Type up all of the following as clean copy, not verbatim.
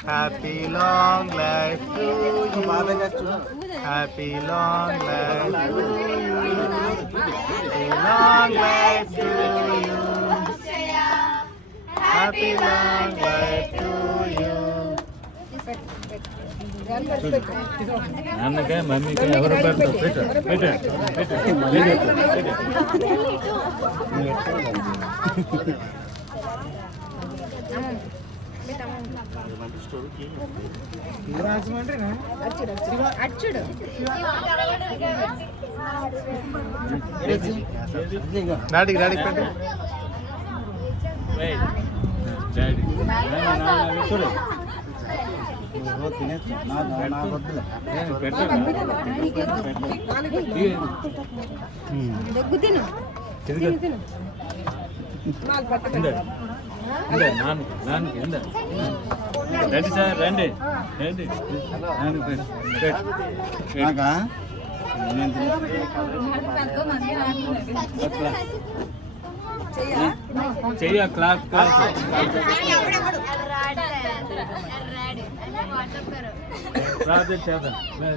Happy long life to you. Happy long life to you. Happy long life to you. Happy long life to you. నాన్నకే మమ్మీకి ఎవరు పెడతారు డాడీకి డాడీకి పెట్టు చూడు రండి సార్ రండి రండి చెయ్య క్లాస్ క్లాస్ ప్రార్థన చేద్దాం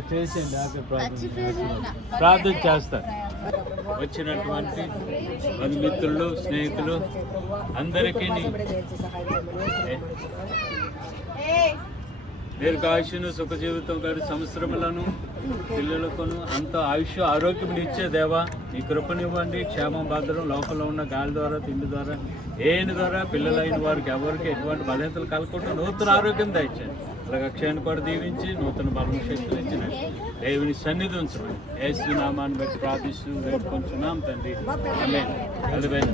చేసేయండి ప్రార్థన చేస్తా వచ్చినటువంటి బంధుమిత్రులు స్నేహితులు అందరికీ దీర్ఘాయుష్ను సుఖ జీవితం గడి సంవత్సరములను పిల్లలకును అంత ఆయుష్ ఆరోగ్యం ఇచ్చే దేవా నీ కృపనివ్వండి క్షేమం భద్రం లోకంలో ఉన్న గాలి ద్వారా తిండి ద్వారా ఏని ద్వారా పిల్లలైన వారికి ఎవరికి ఎటువంటి బలహీనతలు కలగకుండా నూతన ఆరోగ్యం దయచేయండి అలాగే అక్షయాన్ని కూడా దీవించి నూతన బలం శక్తులు ఇచ్చినట్టు దేవుని సన్నిధి ఉంచండి యేసు నామాన్ని బట్టి ప్రార్థిస్తూ వేడుకొంచున్నాం తండ్రి ఆమేన్.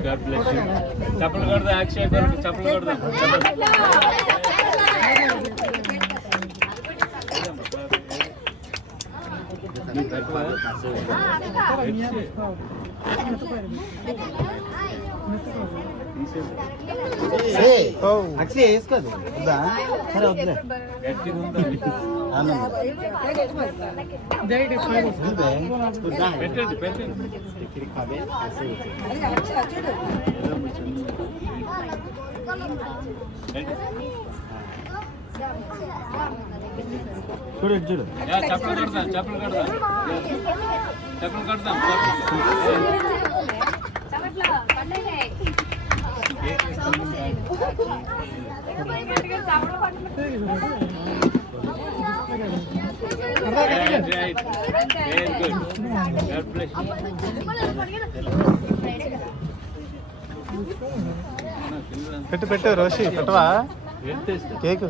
God bless you. చప్పలు కొడదాం అక్షయ్ కొరకు చప్పలు కొడదాం. అక్షయ్ వేసుకోదు సరే వద్దులే పెట్టండి పెట్టండి చూడు చూడు చప్పలు కడదాం చప్పలు కడదాం చప్పలు కడదాం వెరీ గుడ్ గాడ్ బ్లెస్ పెట్టు పెట్టు రోషి పెట్టవా కేక్